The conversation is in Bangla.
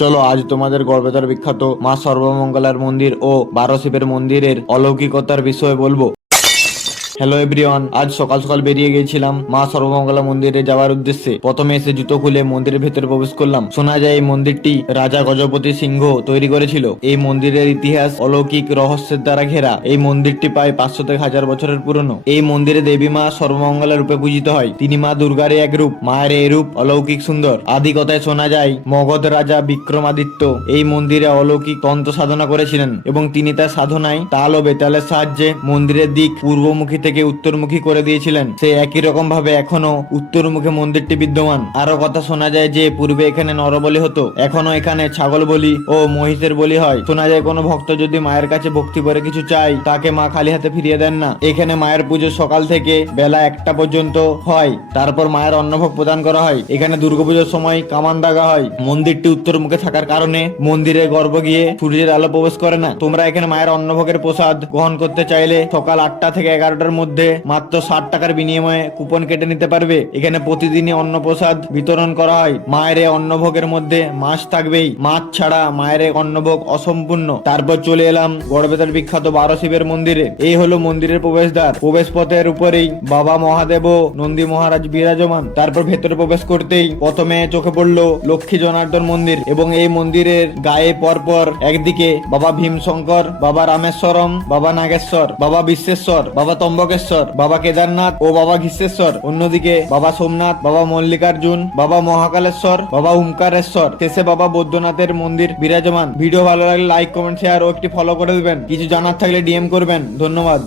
চলো আজ তোমাদের গর্বেতার বিখ্যাত মা সর্বমঙ্গলার মন্দির ও 12 শিবের মন্দিরের অলৌকিকতার বিষয়ে বলবো। হ্যালো এভরিওয়ান, আজ সকাল সকাল বেরিয়ে গিয়েছিলাম মা সর্বমঙ্গলা মন্দিরে যাওয়ার উদ্দেশ্যে। প্রথমে এসে জুতো খুলে মন্দিরের ভেতরে প্রবেশ করলাম। শোনা যায় এই মন্দিরটি রাজা গজপতি সিংহ তৈরি করেছিল। এই মন্দিরের ইতিহাস অলৌকিক রহস্যের দ্বারা ঘেরা। এই মন্দিরটি প্রায় 500 থেকে 1000 বছরের পুরনো। এই মন্দিরে দেবী মা সর্বমঙ্গলা রূপে পূজিত হয়। তিনি মা দুর্গার এক রূপ। মায়ের এই রূপ অলৌকিক সুন্দর। আদি কথায় শোনা যায় মগধ রাজা বিক্রমাদিত্য এই মন্দিরে অলৌকিক তন্ত্র সাধনা করেছিলেন এবং তিনি তার সাধনায় তাল ও বেতালের সাহায্যে মন্দিরের দিক পূর্বমুখী থেকে উত্তরমুখী করে দিয়েছিলেন। সে একই রকম ভাবে এখনো উত্তরমুখী মন্দিরটি বিদ্যমান। আরো কথা শোনা যায় যে পূর্বে এখানে নরবলি হতো, এখনো এখানে ছাগল বলি ও মহিষের বলি হয়। শোনা যায় কোনো ভক্ত যদি মায়ের কাছে ভক্তি করে কিছু চায় তাকে মা খালি হাতে ফিরিয়ে দেন না। এখানে মায়ের পুজো সকাল থেকে বেলা 1টা পর্যন্ত হয়। তারপর মায়ের অন্নভোগ প্রদান করা হয়। এখানে দুর্গাপুজোর সময় কামান দাগা হয়। মন্দিরটি উত্তর মুখে থাকার কারণে মন্দিরে গর্ভ গিয়ে সূর্যের আলো প্রবেশ করে না। তোমরা এখানে মায়ের অন্নভোগের প্রসাদ গ্রহণ করতে চাইলে সকাল 8টা থেকে 11টার মধ্যে মাত্র 60 টাকার বিনিময়ে কুপন কেটে নিতে পারবে। এখানে প্রতিদিনই অন্ন প্রসাদ বিতরণ করা হয়। মায়ের এই অন্নভোগের মধ্যে মাছ থাকবেই। মাছ ছাড়া মায়ের এই অন্নভোগ অসম্পূর্ণ। তারপর চলে এলাম গড়বেতার বিখ্যাত 12 শিবের মন্দিরে। এই হলো মন্দিরের প্রবেশদ্বার। প্রবেশ পথের উপরেই বাবা মহাদেব ও নন্দী মহারাজ বিরাজমান। তারপর ভেতরে প্রবেশ করতেই প্রথমে চোখে পড়লো লক্ষ্মী জনার্দন মন্দির এবং এই মন্দিরের গায়ে পরপর একদিকে বাবা ভীমশঙ্কর, বাবা রামেশ্বরম, বাবা নাগেশ্বর, বাবা বিশ্বেশ্বর, বাবা ত্রম্বকেশ্বর, বাবা কেদারনাথ ও বাবা ঘিসেশ্বর, অন্যদিকে বাবা সোমনাথ, বাবা মল্লিকার্জুন, বাবা মহাকালেশ্বর, বাবা ওমকারেশ্বর, শেষে বাবা বৈদ্যনাথের মন্দির বিরাজমান। ভিডিও ভালো লাগলে লাইক, কমেন্ট, শেয়ার ও একটি ফলো করে দেবেন। কিছু জানার থাকলে ডিএম করবেন। ধন্যবাদ।